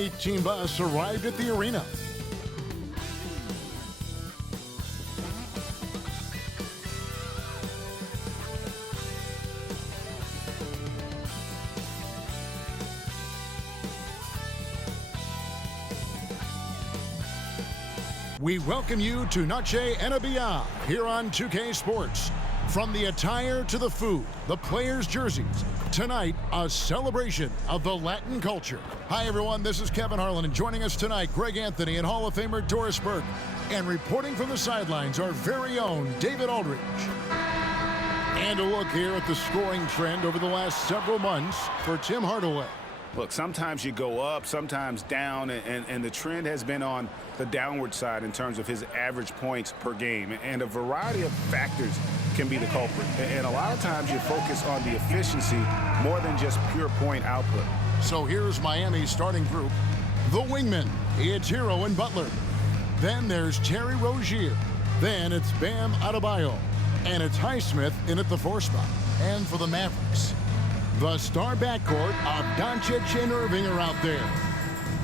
Miami team bus arrived at the arena. We welcome you to Noche NBA here on 2K Sports. From the attire to the food, the players' jerseys, tonight, a celebration of the Latin culture. Hi, everyone. This is Kevin Harlan, and joining us tonight, Greg Anthony and Hall of Famer Doris Burke. And reporting from the sidelines, our very own David Aldridge. And a look here at the scoring trend over the last several months for Tim Hardaway. Look, sometimes you go up, sometimes down, and the trend has been on the downward side in terms of his average points per game. And a variety of factors can be the culprit. And a lot of times you focus on the efficiency more than just pure point output. So here's Miami's starting group. The wingmen, it's Hero and Butler. Then there's Terry Rozier. Then it's Bam Adebayo. And it's Highsmith in at the 4 spot. And for the Mavericks, the star backcourt of Doncic and Irving are out there.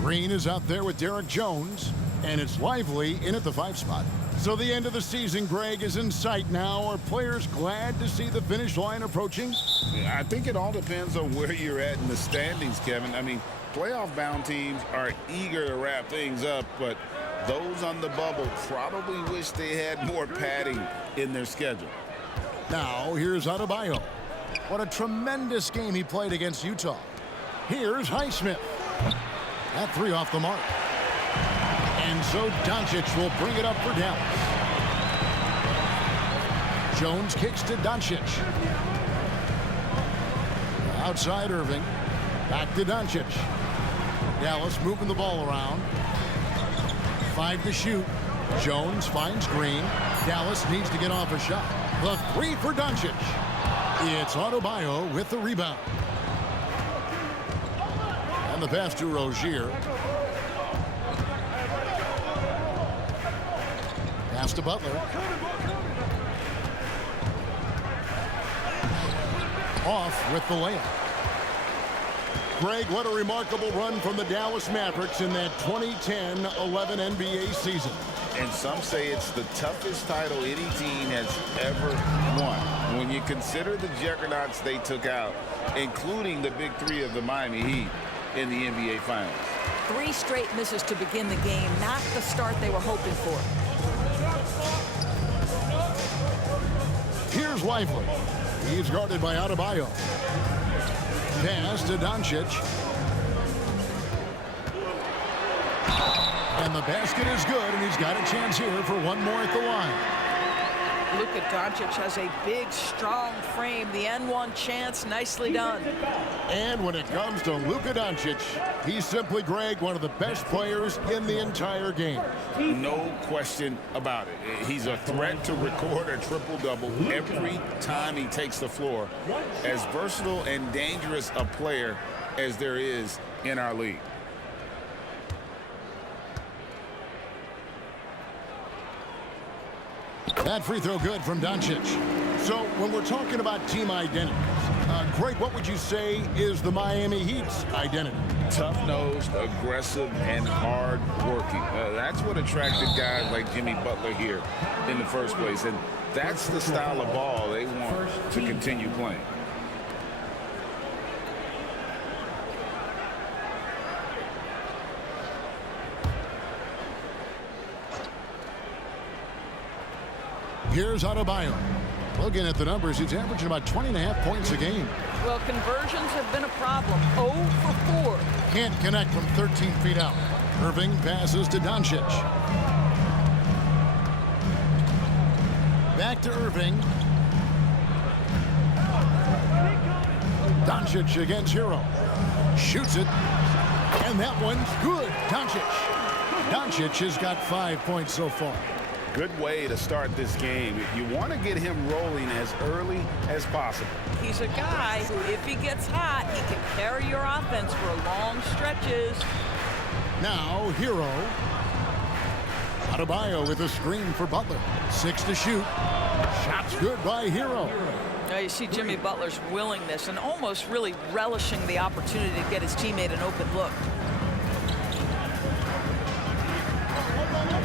Green is out there with Derek Jones, and it's Lively in at the 5 spot. So the end of the season, Greg, is in sight now. Are players glad to see the finish line approaching? I think it all depends on where you're at in the standings, Kevin. I mean, playoff-bound teams are eager to wrap things up, but those on the bubble probably wish they had more padding in their schedule. Now, here's Adebayo. What a tremendous game he played against Utah. Here's Highsmith. That 3 off the mark. And so Doncic will bring it up for Dallas. Jones kicks to Doncic. Outside Irving. Back to Doncic. Dallas moving the ball around. 5 to shoot. Jones finds Green. Dallas needs to get off a shot. The 3 for Doncic. It's Adebayo with the rebound. And the pass to Rozier. Pass to Butler. Off with the layup. Greg, what a remarkable run from the Dallas Mavericks in that 2010-11 NBA season. And some say it's the toughest title any team has ever won. When you consider the juggernauts they took out, including the big 3 of the Miami Heat in the NBA Finals. 3 straight misses to begin the game, not the start they were hoping for. Here's Lively. He's guarded by Adebayo. Pass to Doncic. And the basket is good, and he's got a chance here for one more at the line. Luka Doncic has a big, strong frame. The N1 chance, nicely done. And when it comes to Luka Doncic, he's simply, Greg, one of the best players in the entire game. No question about it. He's a threat to record a triple-double every time he takes the floor. As versatile and dangerous a player as there is in our league. That free throw good from Doncic. So when we're talking about team identities, Greg, what would you say is the Miami Heat's identity? Tough-nosed, aggressive, and hard-working. That's what attracted guys like Jimmy Butler here in the first place. And that's the style of ball they want to continue playing. Here's Adebayo. Looking at the numbers, he's averaging about 20.5 points a game. Well, conversions have been a problem. 0 for 4. Can't connect from 13 feet out. Irving passes to Doncic. Back to Irving. Doncic against Hero. Shoots it. And that one's good. Doncic has got 5 points so far. Good way to start this game. You want to get him rolling as early as possible. He's a guy who, if he gets hot, he can carry your offense for long stretches. Now, Hero. Adebayo with a screen for Butler. 6 to shoot. Shots good by Hero. Now you see Jimmy Butler's willingness and almost really relishing the opportunity to get his teammate an open look.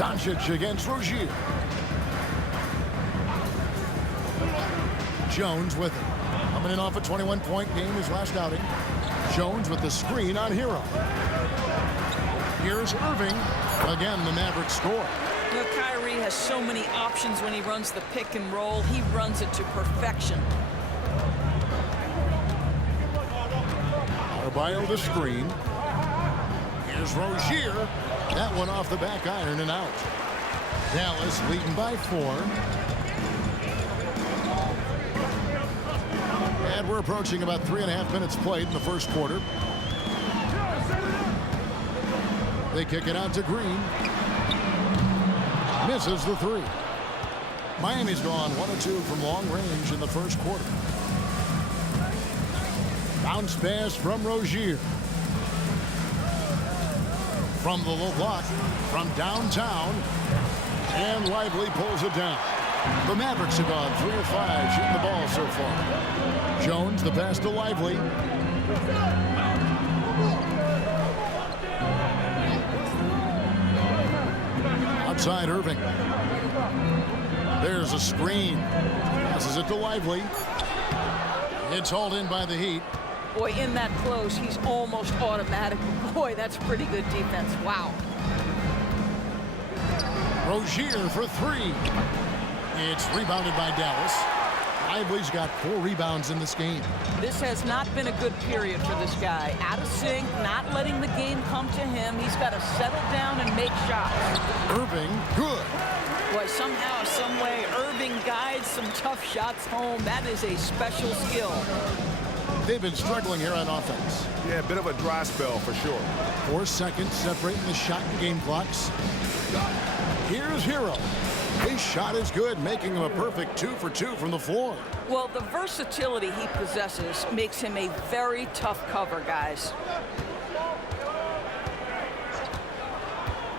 Doncic against Rozier. Jones with it. Coming in off a 21-point game his last outing. Jones with the screen on Hero. Here's Irving. Again, the Mavericks score. You know, Kyrie has so many options when he runs the pick and roll. He runs it to perfection. Adebayo the screen. Here's Rozier. That one off the back iron and out. Dallas leading by 4. And we're approaching about 3.5 minutes played in the first quarter. They kick it out to Green. Misses the 3. Miami's gone 1 of 2 from long range in the first quarter. Bounce pass from Rozier. From the low block, from downtown, and Lively pulls it down. The Mavericks have gone 3 of 5 shooting the ball so far. Jones, the pass to Lively. Outside Irving. There's a screen. Passes it to Lively. It's hauled in by the Heat. Boy, in that close, he's almost automatic. Boy, that's pretty good defense. Wow. Rozier for 3. It's rebounded by Dallas. Lively's got 4 rebounds in this game. This has not been a good period for this guy. Out of sync, not letting the game come to him. He's got to settle down and make shots. Irving, good. Boy, somehow, some way, Irving guides some tough shots home. That is a special skill. They've been struggling here on offense. Yeah, a bit of a dry spell for sure. 4 seconds separating the shot and game clocks. Here's Hero. His shot is good, making him a perfect 2 for 2 from the floor. Well, the versatility he possesses makes him a very tough cover, guys.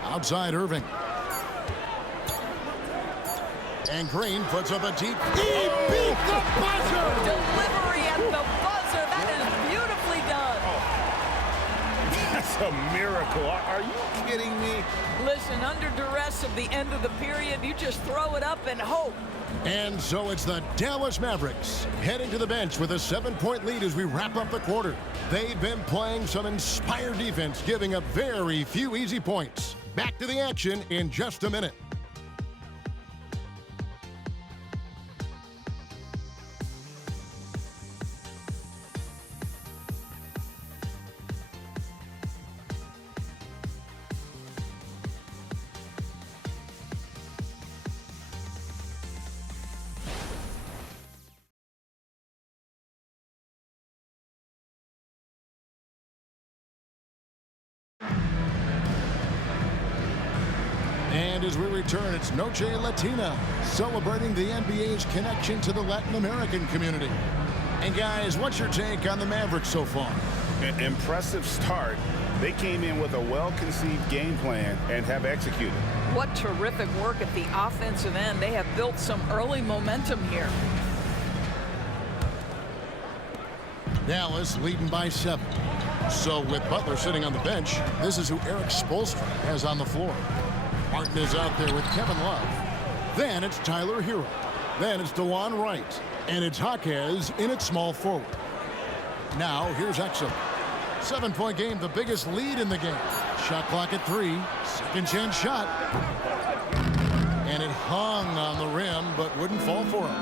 Outside Irving. And Green puts up a deep. He beat the buzzer! Delivery at the buzzer. That is beautifully done. That's a miracle. Are you kidding me? Listen, under duress of the end of the period, you just throw it up and hope. And so it's the Dallas Mavericks heading to the bench with a 7-point lead as we wrap up the quarter. They've been playing some inspired defense, giving up very few easy points. Back to the action in just a minute. And as we return, it's Noche Latina, celebrating the NBA's connection to the Latin American community. And guys, what's your take on the Mavericks so far? An impressive start. They came in with a well-conceived game plan and have executed. What terrific work at the offensive end. They have built some early momentum here. Dallas leading by 7. So with Butler sitting on the bench, this is who Eric Spoelstra has on the floor. Martin is out there with Kevin Love. Then it's Tyler Hero. Then it's DeLon Wright. And it's Jaquez in at small forward. Now here's Exum. 7-point game, the biggest lead in the game. Shot clock at 3. Second chance shot. And it hung on the rim, but wouldn't fall for him.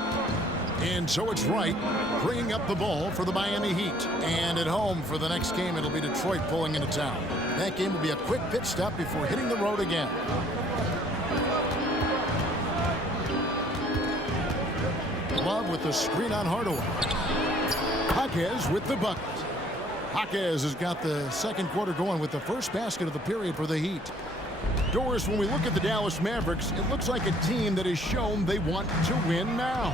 And so it's Wright bringing up the ball for the Miami Heat. And at home for the next game, it'll be Detroit pulling into town. That game will be a quick pit stop before hitting the road again. Love with the screen on Hardaway. Jaquez with the bucket. Jaquez has got the second quarter going with the first basket of the period for the Heat. Doris, when we look at the Dallas Mavericks, it looks like a team that has shown they want to win now.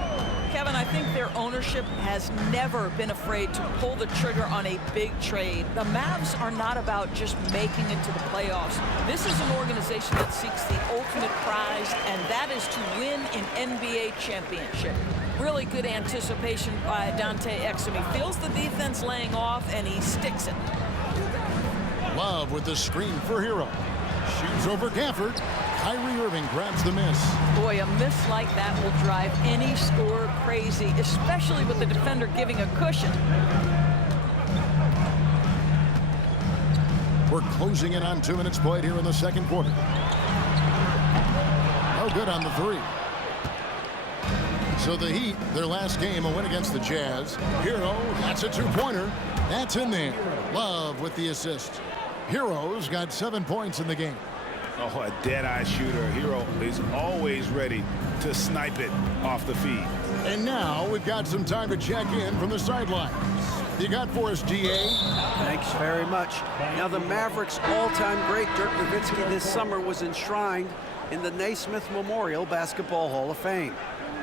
Kevin, I think their ownership has never been afraid to pull the trigger on a big trade. The Mavs are not about just making it to the playoffs. This is an organization that seeks the ultimate prize, and that is to win an NBA championship. Really good anticipation by Dante Exum. He feels the defense laying off, and he sticks it. Love with the screen for Hero. Shoots over Gafford. Kyrie Irving grabs the miss. Boy, a miss like that will drive any scorer crazy, especially with the defender giving a cushion. We're closing in on 2 minutes played here in the second quarter. No good on the three. So the Heat, their last game, a win against the Jazz. Hero, that's a two-pointer. That's in there. Love with the assist. Hero's got 7 points in the game. Oh, a dead-eye shooter. Hero is always ready to snipe it off the feed. And now we've got some time to check in from the sidelines. You got for us, DA? Thanks very much. Now, the Mavericks' all-time great Dirk Nowitzki this summer was enshrined in the Naismith Memorial Basketball Hall of Fame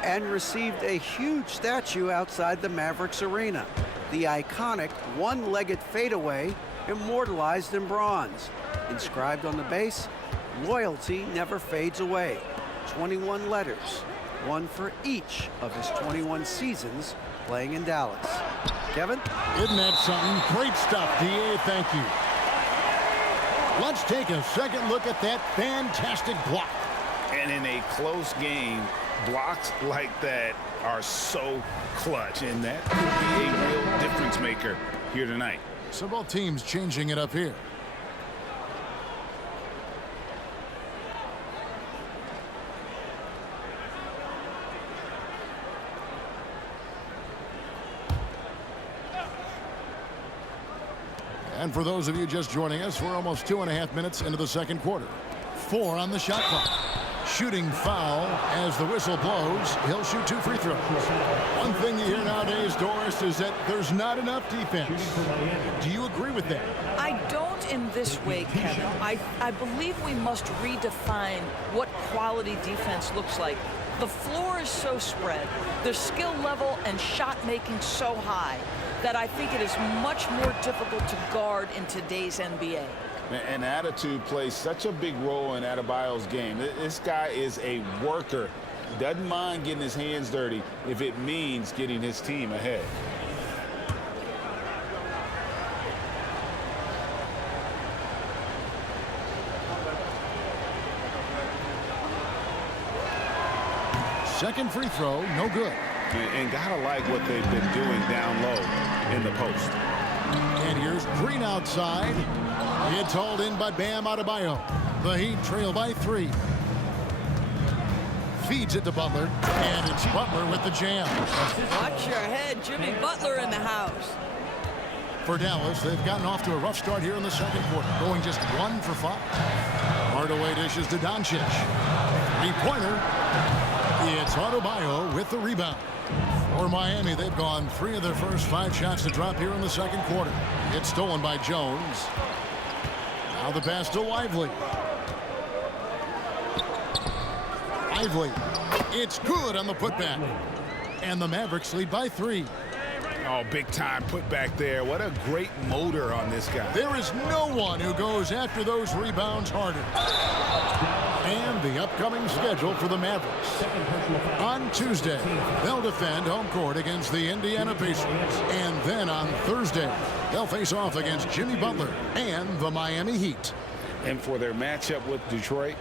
and received a huge statue outside the Mavericks arena. The iconic one-legged fadeaway immortalized in bronze. Inscribed on the base, loyalty never fades away. 21 letters, one for each of his 21 seasons playing in Dallas. Kevin? Isn't that something? Great stuff, DA. Thank you. Let's take a second look at that fantastic block. And in a close game, blocks like that are so clutch, and that could be a real difference maker here tonight. So both teams changing it up here. And for those of you just joining us, we're almost 2.5 minutes into the second quarter. 4 on the shot clock. Shooting foul as the whistle blows. He'll shoot 2 free throws. One thing you hear nowadays, Doris, is that there's not enough defense. Do you agree with that? I don't in this way, Kevin. I believe we must redefine what quality defense looks like. The floor is so spread, the skill level and shot making so high that I think it is much more difficult to guard in today's NBA. And attitude plays such a big role in Adebayo's game. This guy is a worker. Doesn't mind getting his hands dirty if it means getting his team ahead. Second free throw, no good. And gotta like what they've been doing down low in the post. And here's Green outside. It's hauled in by Bam Adebayo. The Heat trail by 3. Feeds it to Butler, and it's Butler with the jam. Watch your head, Jimmy Butler in the house. For Dallas, they've gotten off to a rough start here in the second quarter, going just 1 for 5. Hardaway dishes to Doncic. 3-pointer. It's Adebayo with the rebound. For Miami, they've gone 3 of their first 5 shots to drop here in the second quarter. It's stolen by Jones. Now the pass to Lively. Lively. It's good on the putback. And the Mavericks lead by 3. Oh, big time put back there. What a great motor on this guy. There is no one who goes after those rebounds harder. And the upcoming schedule for the Mavericks. On Tuesday, they'll defend home court against the Indiana Pacers. And then on Thursday, they'll face off against Jimmy Butler and the Miami Heat. And for their matchup with Detroit,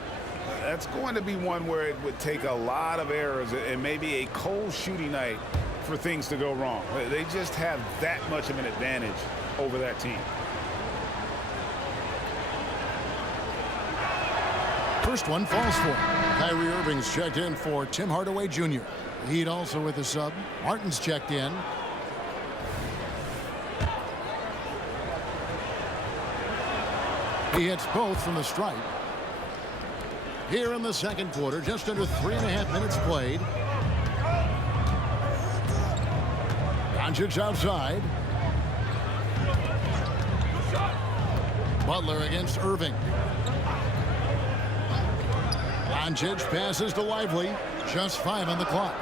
that's going to be one where it would take a lot of errors and maybe a cold shooting night for things to go wrong. They just have that much of an advantage over that team. First one falls for Kyrie Irving's checked in for Tim Hardaway Jr. Heat also with a sub. Martin's checked in. He hits both from the stripe. Here in the second quarter, just under 3.5 minutes played. Doncic outside. Butler against Irving. Doncic passes to Lively. Just 5 on the clock.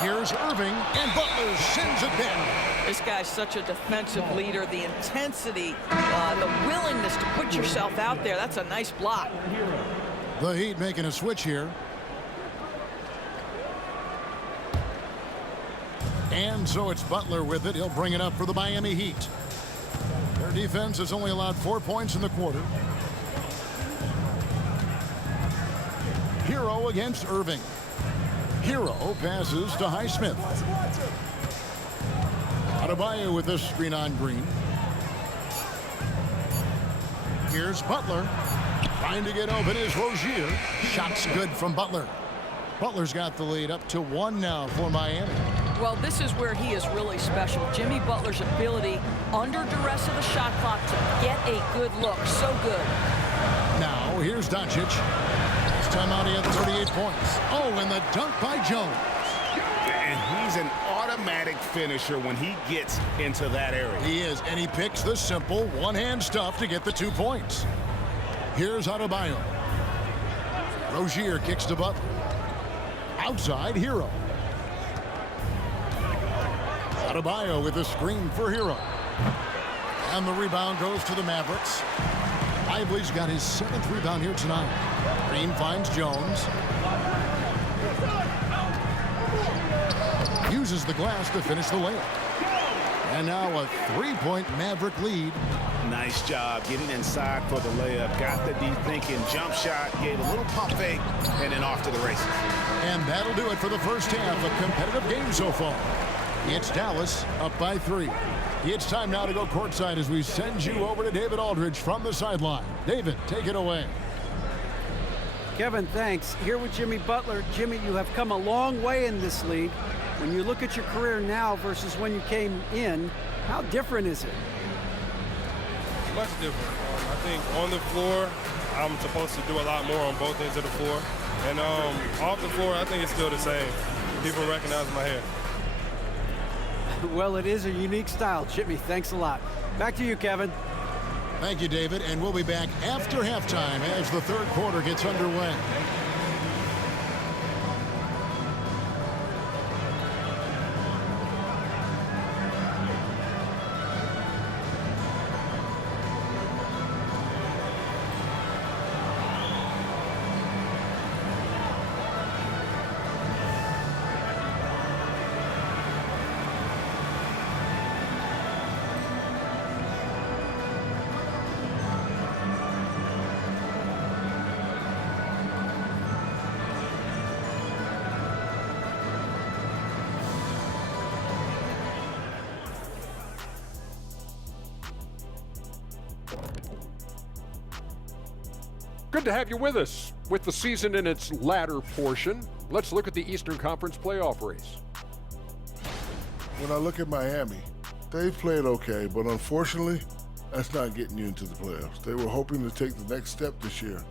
Here's Irving, and Butler sends it down. This guy's such a defensive leader. The intensity, the willingness to put yourself out there. That's a nice block. The Heat making a switch here. And so it's Butler with it. He'll bring it up for the Miami Heat. Their defense has only allowed 4 points in the quarter. Hero against Irving. Hero passes to Highsmith. Adebayo with this screen on Green. Here's Butler. Trying to get open is Rozier. Shot's good from Butler. Butler's got the lead up to 1 now for Miami. Well, this is where he is really special. Jimmy Butler's ability under duress of the shot clock to get a good look. So good. Now, here's Doncic. This time out, he had 38 points. Oh, and the dunk by Jones. And he's an automatic finisher when he gets into that area. He is, and he picks the simple one-hand stuff to get the 2 points. Here's Adebayo. Rozier kicks to Butler. Outside, Hero. Adebayo with a screen for Hero. And the rebound goes to the Mavericks. Lively's got his 7th rebound here tonight. Green finds Jones. Uses the glass to finish the layup. And now a 3-point Maverick lead. Nice job getting inside for the layup. Got the deep thinking jump shot, gave a little pump fake, and then off to the races. And that'll do it for the first half. A competitive game so far. It's Dallas up by 3. It's time now to go courtside as we send you over to David Aldridge from the sideline. David, take it away. Kevin, thanks. Here with Jimmy Butler. Jimmy, you have come a long way in this league. When you look at your career now versus when you came in, how different is it? Much different. I think on the floor, I'm supposed to do a lot more on both ends of the floor. And off the floor, I think it's still the same. People recognize my hair. Well, it is a unique style. Jimmy, thanks a lot. Back to you, Kevin. Thank you, David. And we'll be back after halftime as the third quarter gets underway. Good to have you with us. With the season in its latter portion, let's look at the Eastern Conference playoff race. When I look at Miami, they've played okay, but unfortunately, that's not getting you into the playoffs. They were hoping to take the next step this year.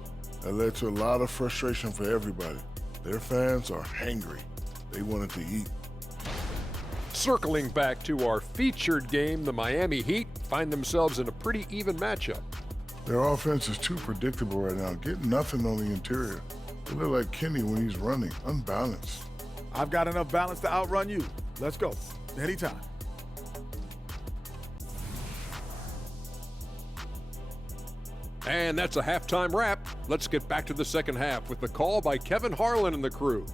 That led to a lot of frustration for everybody. Their fans are hangry. They wanted to eat. Circling back to our featured game, the Miami Heat find themselves in a pretty even matchup. Their offense is too predictable right now, getting nothing on the interior. They look like Kenny when he's running, unbalanced. I've got enough balance to outrun you. Let's go. Anytime. And that's a halftime wrap. Let's get back to the second half with the call by Kevin Harlan and the crew.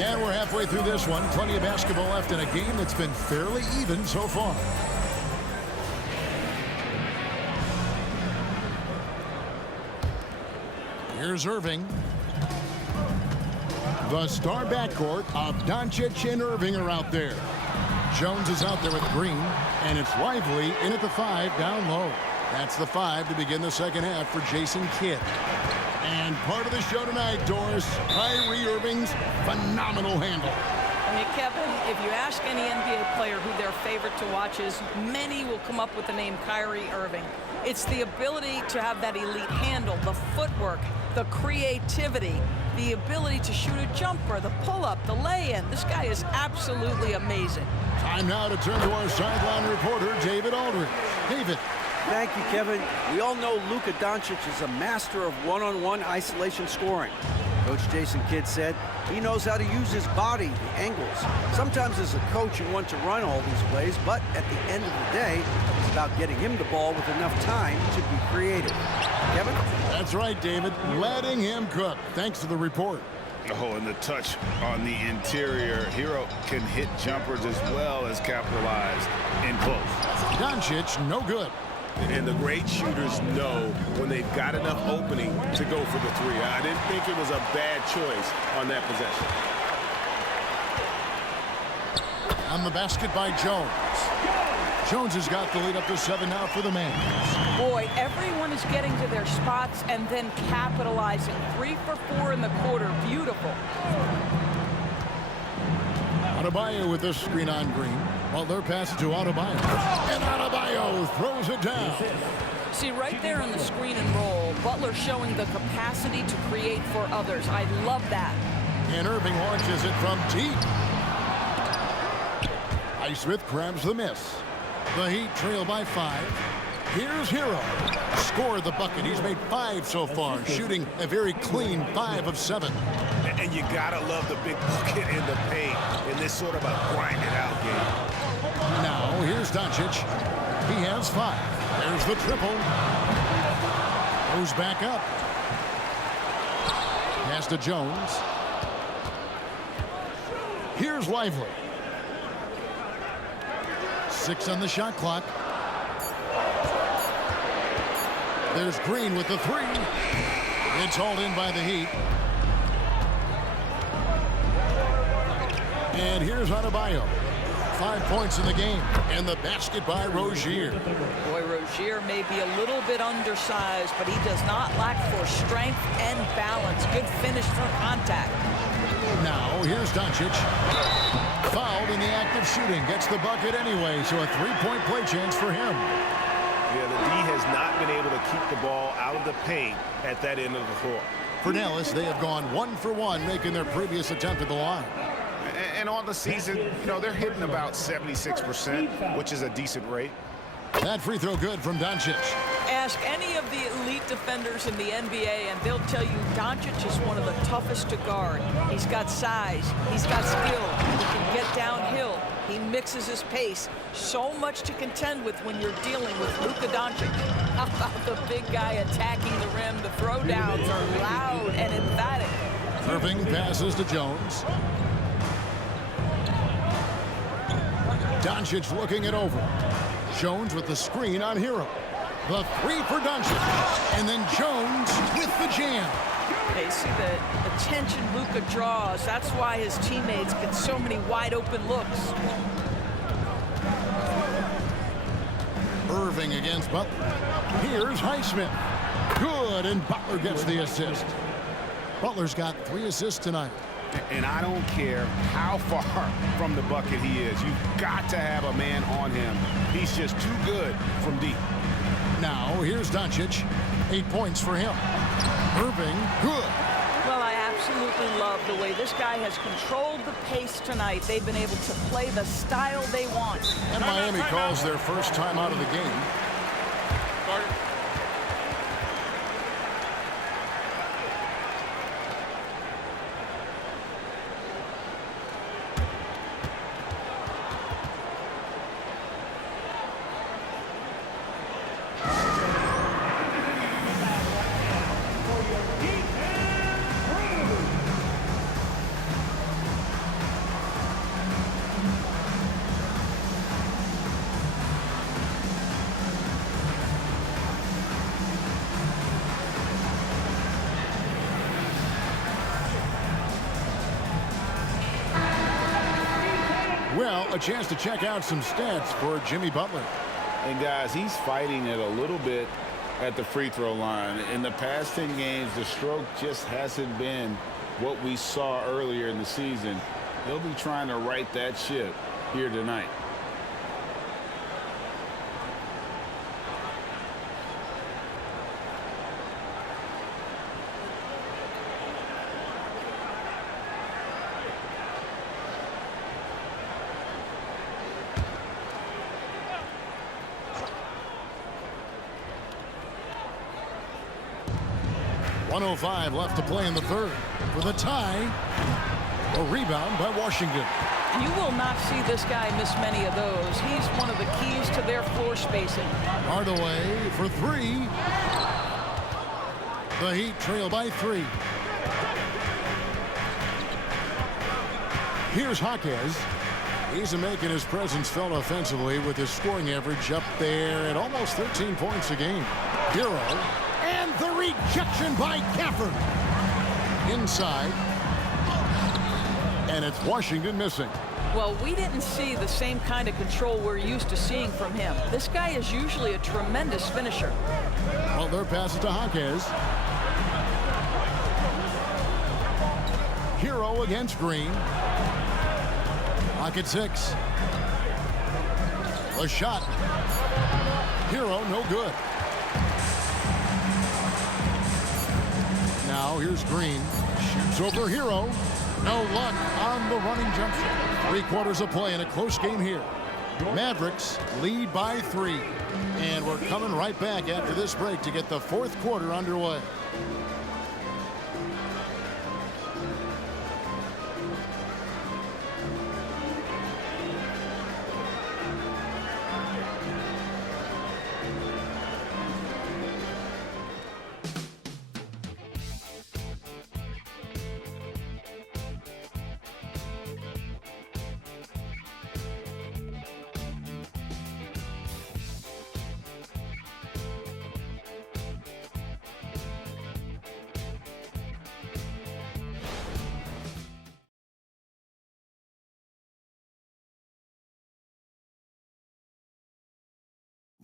And we're halfway through this one. Plenty of basketball left in a game that's been fairly even so far. Here's Irving. The star backcourt of Doncic and Irving are out there. Jones is out there with Green, and it's Lively in at the 5 down low. That's the 5 to begin the second half for Jason Kidd. And part of the show tonight, Doris, Kyrie Irving's phenomenal handle. I mean, Kevin, if you ask any NBA player who their favorite to watch is, many will come up with the name Kyrie Irving. It's the ability to have that elite handle, the footwork, the creativity, the ability to shoot a jumper, the pull-up, the lay-in. This guy is absolutely amazing. Time now to turn to our sideline reporter, David Aldridge. David. Thank you, Kevin. We all know Luka Doncic is a master of one-on-one isolation scoring. Coach Jason Kidd said he knows how to use his body, the angles. Sometimes as a coach you want to run all these plays, but at the end of the day, it's It's about getting him the ball with enough time to be creative. Kevin? That's right, David. Letting him cook. Thanks to the report. Oh, and the touch on the interior. Hero can hit jumpers as well as capitalize in close. Doncic, no good. And the great shooters know when they've got enough opening to go for the three. I didn't think it was a bad choice on that possession. On the basket by Jones. Jones has got the lead up to 7 now for the Mavs. Boy, everyone is getting to their spots and then capitalizing. 3 for 4 in the quarter. Beautiful. Adebayo with this screen on Green. Butler passes to Adebayo. And Adebayo throws it down. See, right there on the screen and roll, Butler showing the capacity to create for others. I love that. And Irving launches it from deep. Highsmith grabs the miss. The Heat trail by 5. Here's Hero. Scored the bucket. He's made 5 so far, shooting a very clean 5 of 7. And you gotta love the big bucket in the paint in this sort of a grind-it-out game. Now, here's Doncic. He has 5. There's the triple. Goes back up. Pass to Jones. Here's Lively. 6 on the shot clock. There's Green with the 3. It's hauled in by the Heat. And here's Adebayo. 5 points in the game. And the basket by Rozier. Boy, Rozier may be a little bit undersized, but he does not lack for strength and balance. Good finish from contact. Now, here's Doncic. Fouled in the act of shooting. Gets the bucket anyway, so a 3-point play chance for him. Yeah, the D has not been able to keep the ball out of the paint at that end of the floor. For Dallas, they have gone 1 for 1, making their previous attempt at the line. And on the season, you know, they're hitting about 76%, which is a decent rate. That free throw good from Doncic. Ask any of the elite defenders in the NBA, and they'll tell you Doncic is one of the toughest to guard. He's got size. He's got skill. He can get downhill. He mixes his pace. So much to contend with when you're dealing with Luka Doncic. How about the big guy attacking the rim? The throwdowns are loud and emphatic. Irving passes to Jones. Doncic looking it over. Jones with the screen on Hero. The 3 for Doncic. And then Jones with the jam. They see the attention Luka draws. That's why his teammates get so many wide open looks. Irving against Butler. Here's Highsmith. Good, and Butler gets the assist. Butler's got 3 assists tonight. And I don't care how far from the bucket he is. You've got to have a man on him. He's just too good from deep. Now, here's Doncic. 8 points for him. Irving, good. Well, I absolutely love the way this guy has controlled the pace tonight. They've been able to play the style they want. And Miami calls their first time out of the game. Well, a chance to check out some stats for Jimmy Butler. And guys, he's fighting it a little bit at the free throw line. In the past 10 games, the stroke just hasn't been what we saw earlier in the season. He'll be trying to right that ship here tonight. .105 left to play in the third. With a tie, a rebound by Washington. You will not see this guy miss many of those. He's one of the keys to their floor spacing. Hardaway for three. The Heat trail by 3. Here's Jaquez. He's making his presence felt offensively with his scoring average up there at almost 13 points a game. Hero. And the rejection by Gafford. Inside. And it's Washington missing. Well, we didn't see the same kind of control we're used to seeing from him. This guy is usually a tremendous finisher. Well, their pass it to Jaquez. Hero against Green. Pocket 6. A shot. Hero, no good. Now here's Green. Shoots over Hero. No luck on the running jump shot. 3/4 of play in a close game here. Mavericks lead by 3. And we're coming right back after this break to get the 4th quarter underway.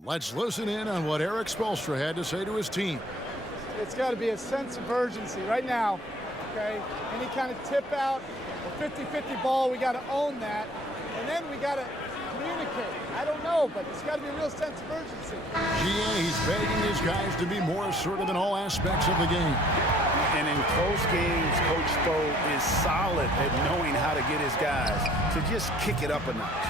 Let's listen in on what Eric Spoelstra had to say to his team. It's got to be a sense of urgency right now, okay? Any kind of tip out or 50-50 ball, we got to own that. And then we got to communicate. I don't know, but it's got to be a real sense of urgency. He's begging his guys to be more assertive in all aspects of the game. And in close games, Coach Spo is solid at knowing how to get his guys to just kick it up a notch.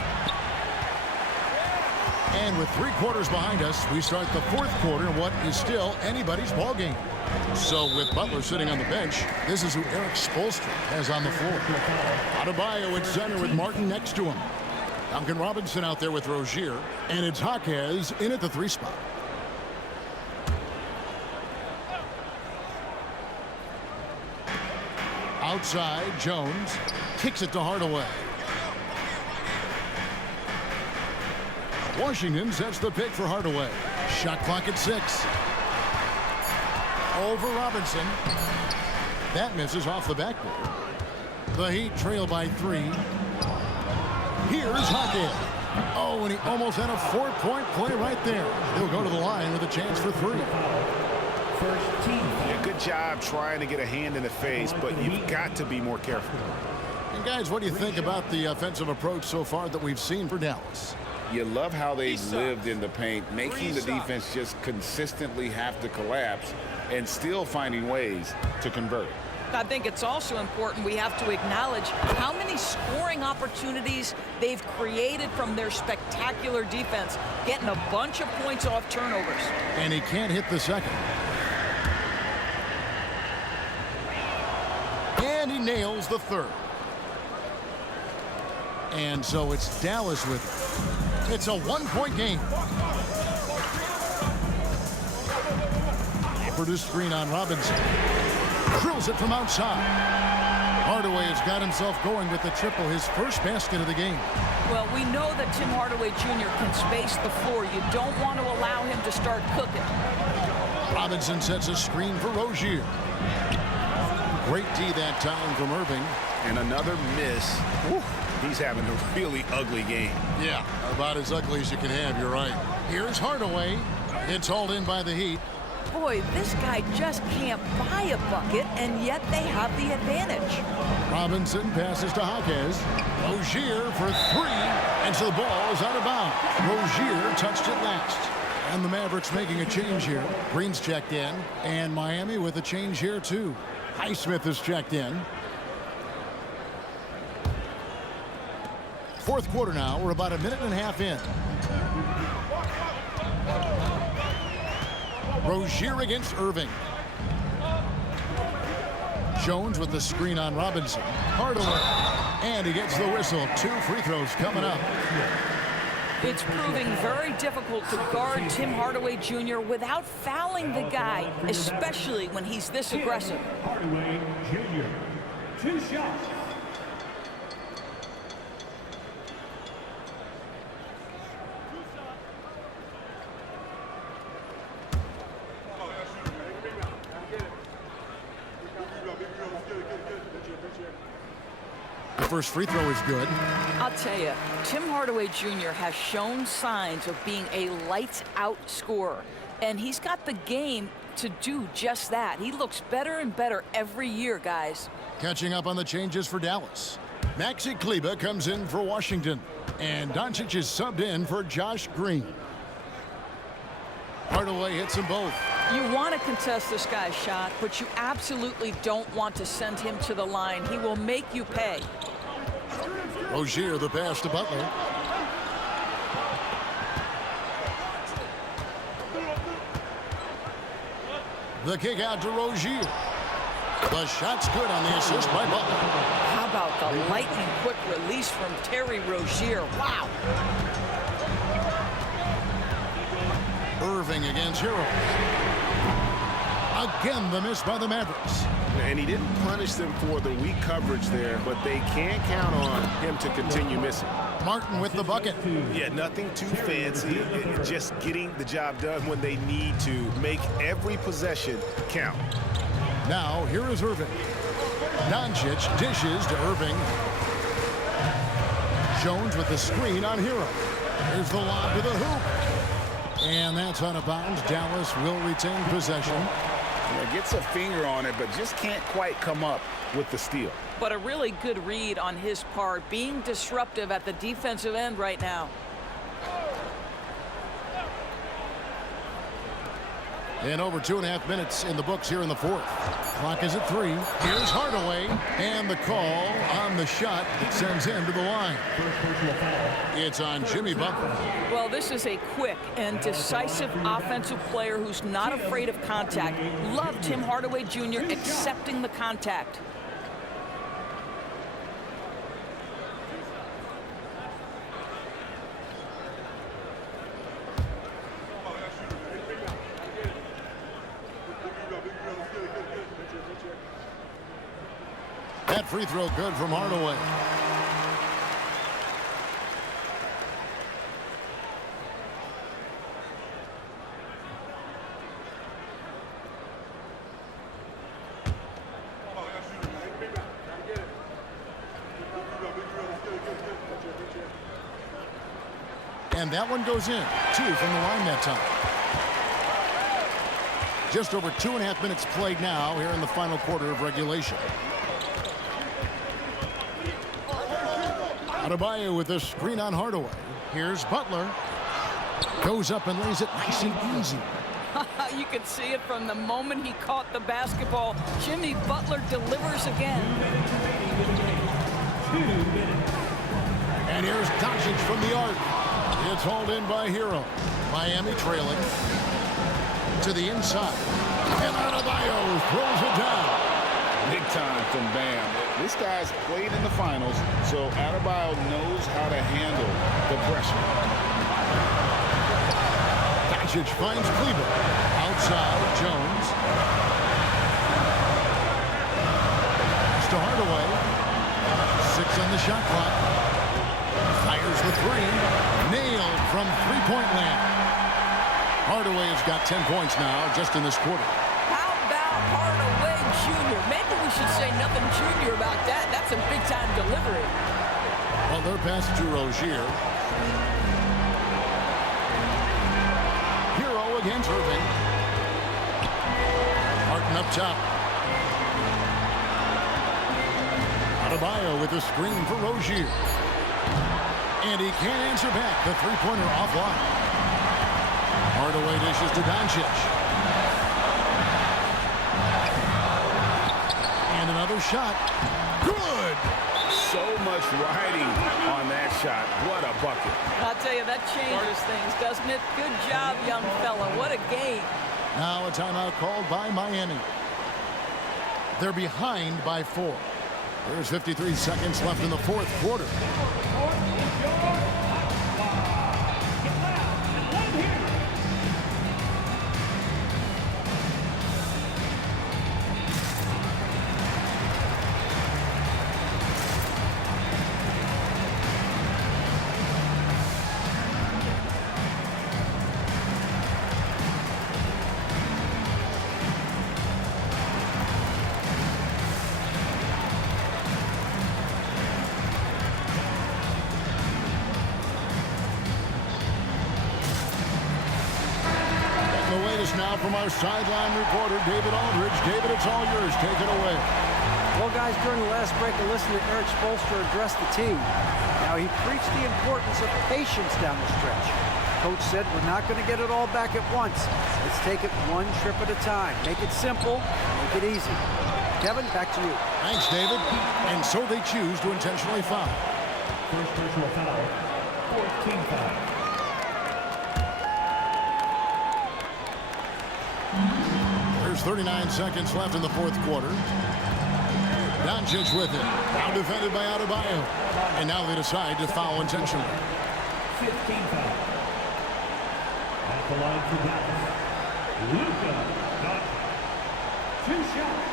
And with 3/4 behind us, we start the 4th quarter in what is still anybody's ball game. So with Butler sitting on the bench, this is who Eric Spoelstra has on the floor. Adebayo at center with Martin next to him. Duncan Robinson out there with Rozier. And it's Jaquez in at the 3 spot. Outside, Jones kicks it to Hardaway. Washington sets the pick for Hardaway. Shot clock at 6. Over Robinson. That misses off the backboard. The Heat trail by 3. Here's Jaquez. Oh, and he almost had a 4-point play right there. He'll go to the line with a chance for 3. First team. Yeah, good job trying to get a hand in the face, but you've got to be more careful. And guys, what do you think about the offensive approach so far that we've seen for Dallas? You love how they've lived in the paint, making the defense just consistently have to collapse and still finding ways to convert. I think it's also important we have to acknowledge how many scoring opportunities they've created from their spectacular defense, getting a bunch of points off turnovers. And he can't hit the second. And he nails the 3rd. And so it's Dallas with it. It's a 1-point game. For the screen on Robinson. Drills it from outside. Hardaway has got himself going with the triple, his first basket of the game. Well, we know that Tim Hardaway Jr. can space the floor. You don't want to allow him to start cooking. Robinson sets a screen for Rozier. Great D that time from Irving. And another miss. Whew. He's having a really ugly game. Yeah, about as ugly as you can have, you're right. Here's Hardaway. It's hauled in by the Heat. Boy, this guy just can't buy a bucket, and yet they have the advantage. Robinson passes to Jaquez. Rozier for 3, and so the ball is out of bounds. Rozier touched it last. And the Mavericks making a change here. Green's checked in, and Miami with a change here too. Highsmith is checked in. 4th quarter now. We're about a minute and a half in. Rozier against Irving. Jones with the screen on Robinson. Hardaway. And he gets the whistle. 2 free throws coming up. It's proving very difficult to guard Tim Hardaway Jr. without fouling the guy, especially when he's this aggressive. Hardaway Jr. 2 shots. The first free throw is good. I'll tell you, Tim Hardaway Jr. has shown signs of being a lights-out scorer, and he's got the game to do just that. He looks better and better every year, guys. Catching up on the changes for Dallas. Maxi Kleber comes in for Washington, and Doncic is subbed in for Josh Green. Hardaway hits them both. You want to contest this guy's shot, but you absolutely don't want to send him to the line. He will make you pay. Rozier, the pass to Butler. The kick out to Rozier. The shot's good on the assist by Butler. How about the lightning quick release from Terry Rozier? Wow. Irving against Hero. Again, the miss by the Mavericks. And he didn't punish them for the weak coverage there, but they can't count on him to continue missing. Martin with the bucket. Yeah, nothing too fancy. Just getting the job done when they need to. Make every possession count. Now, here is Irving. Doncic dishes to Irving. Jones with the screen on Hero. Here's the lob to the hoop. And that's out of bounds. Dallas will retain possession. Yeah, gets a finger on it, but just can't quite come up with the steal. But a really good read on his part, being disruptive at the defensive end right now. And over 2.5 minutes in the books here in the fourth. Clock is at 3. Here's Hardaway. And the call on the shot that sends him to the line. It's on Jimmy Butler. Well, this is a quick and decisive offensive player who's not afraid of contact. Love Tim Hardaway Jr. accepting the contact. That free throw good from Hardaway. And that one goes in. 2 from the line that time. Just over 2.5 minutes played now here in the final quarter of regulation. Adebayo with a screen on Hardaway. Here's Butler. Goes up and lays it nice and easy. You can see it from the moment he caught the basketball. Jimmy Butler delivers again. And here's Doncic from the arc. It's hauled in by Hero. Miami trailing. To the inside. And Adebayo throws it down. Big time from Bam. This guy's played in the finals, so Adebayo knows how to handle the pressure. Doncic finds Kleber. Outside, Jones. Pass to Hardaway. 6 on the shot clock. Fires the 3. Nailed from three-point land. Hardaway has got 10 points now just in this quarter. How about Hardaway Jr.? Maybe we should say nothing junior about that. That's a big-time delivery. Well, their pass to Rozier. Hero against Irving. Martin up top. Adebayo with a screen for Rozier. And he can't answer back. The three-pointer offline. Hardaway dishes to Doncic. And another shot. Good! So much riding on that shot. What a bucket. I'll tell you, that changes things, doesn't it? Good job, young fella. What a game. Now a timeout called by Miami. They're behind by 4. There's 53 seconds left in the fourth quarter. Now from our sideline reporter, David Aldridge. David, it's all yours. Take it away. Well, guys, during the last break, I listened to Eric Spoelstra address the team. Now, he preached the importance of patience down the stretch. Coach said, we're not going to get it all back at once. Let's take it one trip at a time. Make it simple, make it easy. Kevin, back to you. Thanks, David. And so they choose to intentionally foul. First personal foul, 14 foul. There's 39 seconds left in the fourth quarter. Doncic with it. Now defended by Adebayo. And now they decide to foul intentionally. 15 foul. At the line for Dallas, Luka Doncic. 2 shots.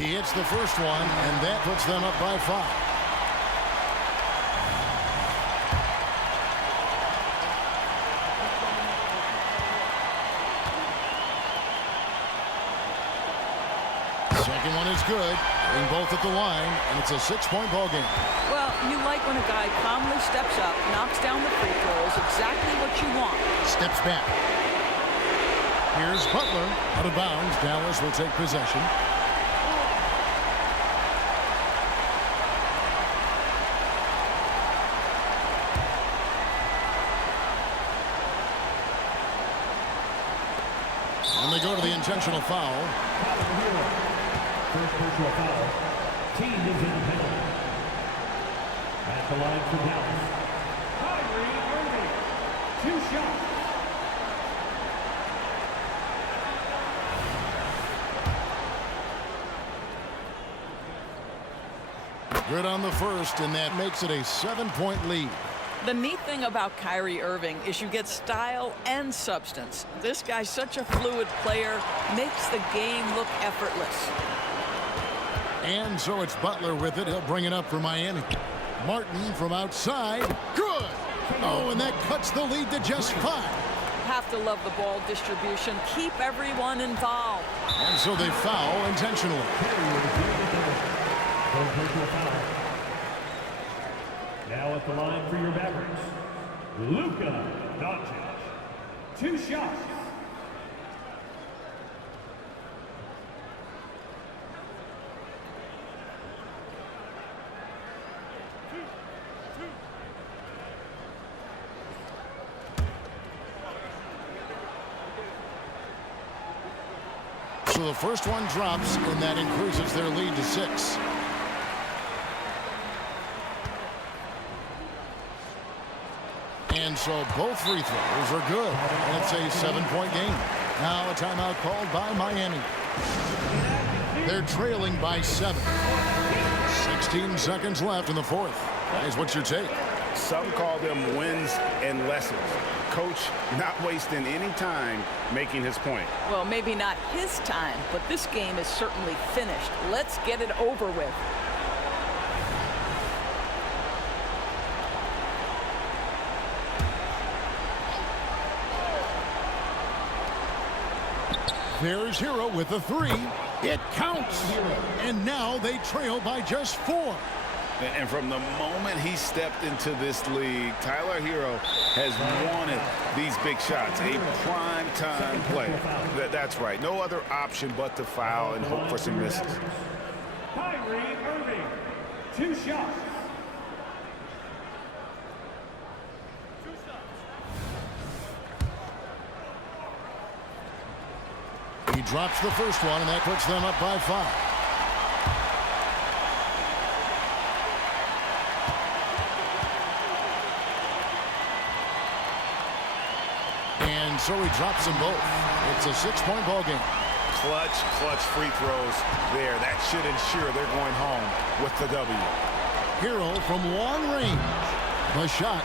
He hits the first one, and that puts them up by 5. Second one is good. Bring both at the line, and it's a 6-point ball game. Well, you like when a guy calmly steps up, knocks down the free throws, exactly what you want. Steps back. Here's Butler out of bounds. Dallas will take possession. And they go to the intentional foul. First personal foul. Team is in the penalty. At the line for Dallas, Kyrie Irving. 2 shots. Good on the first, and that makes it a 7-point lead. The neat thing about Kyrie Irving is you get style and substance. This guy's such a fluid player, makes the game look effortless. And so it's Butler with it. He'll bring it up for Miami. Martin from outside. Good. Oh, and that cuts the lead to just 5. Have to love the ball distribution. Keep everyone involved. And so they foul intentionally. Now at the line for your Mavericks, Luka Doncic. 2 shots. So the first one drops, and that increases their lead to 6. And so both free throws are good, and it's a 7-point game. Now a timeout called by Miami. They're trailing by 7. 16 seconds left in the fourth. Guys, what's your take? Some call them wins and lessons. Coach not wasting any time making his point. Well, maybe not his time, but this game is certainly finished. Let's get it over with. There's Hero with the 3. It counts. And now they trail by just 4. And from the moment he stepped into this league, Tyler Hero has wanted these big shots. A prime-time play. That's right. No other option but to foul and hope for some misses. Kyrie Irving. 2 shots. He drops the first one, and that puts them up by 5. so he drops them both. It's a 6-point ball game. Clutch free throws there. That should ensure they're going home with the W. Hero from long range. The shot,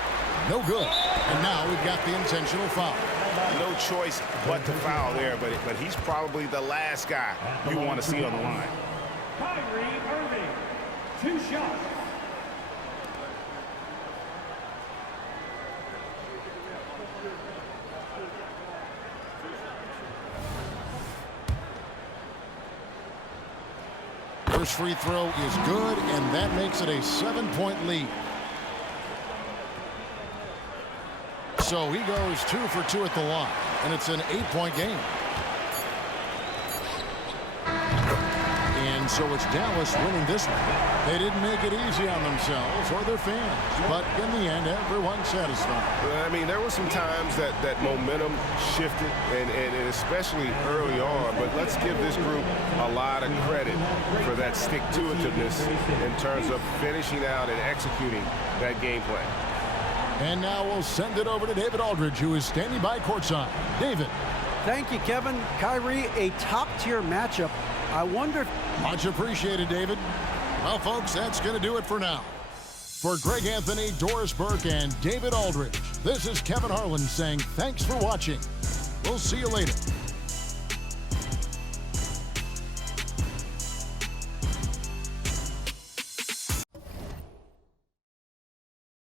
no good. And now we've got the intentional foul. No choice but to foul there, but he's probably the last guy you want to see on the line. Kyrie Irving, 2 shots. First free throw is good, and that makes it a 7-point lead. So he goes 2 for 2 at the line, and it's an 8-point game. And so it's Dallas winning this one. They didn't make it easy on themselves or their fans, but in the end, everyone's satisfied. I mean, there were some times that momentum shifted, and especially early on, but let's give this group a lot of credit for that stick-to-itiveness in terms of finishing out and executing that game plan. And now we'll send it over to David Aldridge, who is standing by courtside. David. Thank you, Kevin. Kyrie, a top-tier matchup. I wonder if... Much appreciated, David. Well, folks, that's going to do it for now. For Greg Anthony, Doris Burke, and David Aldridge, this is Kevin Harlan saying thanks for watching. We'll see you later.